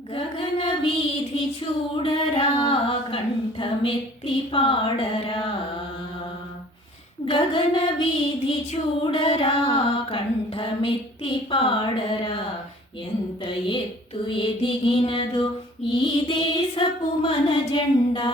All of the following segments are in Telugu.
గగన వీధి చూడరా కంఠమెత్తి పాడరా. గగన వీధి చూడరా కంఠమెత్తి పాడరా. ఎంత ఎత్తు ఎదిగినదో ఈ దేశపు మన జెండా.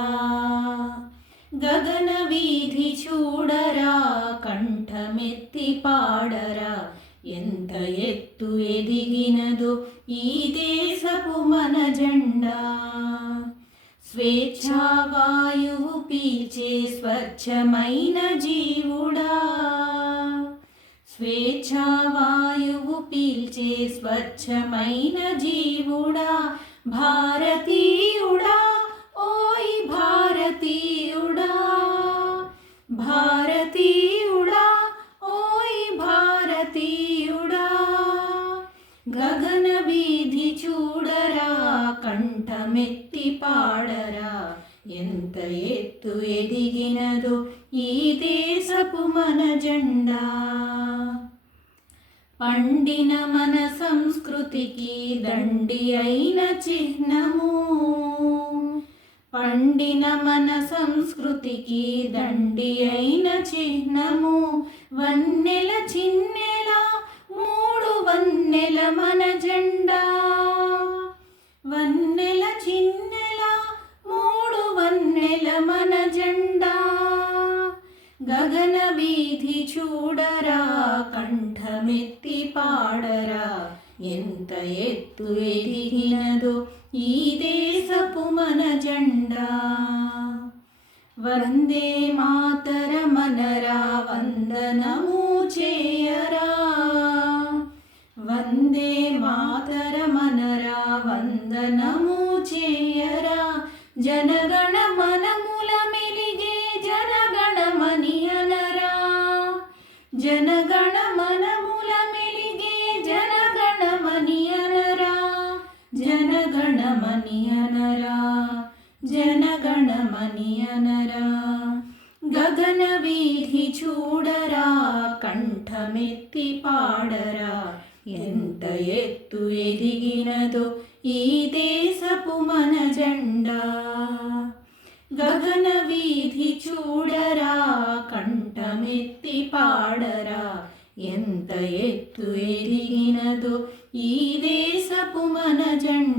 గగన వీధి చూడరా కంఠమెత్తి పాడరా. ఎంత ఎత్తు ఎదిగినదో ఈ దేశపు మన జెండా. స్వేచ్ఛావాయువు పీల్చే స్వచ్ఛమైన జీవుడా. స్వేచ్ఛావాయువు పీల్చే స్వచ్ఛమైన జీవుడా. భారతీయుడా ఓయ్ భారతీయుడా. భారతీయుడా ఓయ్ భారతీయుడా. గగన వీధి చూడరా కంఠమెత్తి పాడరా. ఎంత ఎత్తు ఎదిగినదో ఈ దేశపు మన జెండా. పండిన మన సంస్కృతికి దండి అయిన చిహ్నము. పండిన మన సంస్కృతికి దండి అయిన చిహ్నము. వన్నెల చిన్నెల మూడు వన్నెల మన జెండా. వన్నెల చిన్నెల మూడు వన్నెల మన జెండా. గగన వీధి చూడరా కంఠమెత్తి పాడరా. ఎంత ఎత్తు ఎదిగినదో ఈ దేశపు మన జెండా. వందే మాతరమనరా వందనము చేయరా. వందే మాతరమనరా వందనము చేయరా. జనగణ మనముల మెలిగే జనగణమని అనరా. జనగణ మనముల మెలిగే జనగణమని అనరా. జనగణమని అనరా. జనగణమని అనరా. గగన వీధి చూడరా కంఠమెత్తి పాడరా. ఎంత ఎత్తు ఎదిగినదో ఈ దేశపు మన జెండా. గగన వీధి చూడరా కంఠమెత్తి పాడరా. ఎంత ఎత్తు ఎదిగినదో ఈ దేశపు మన జెండా.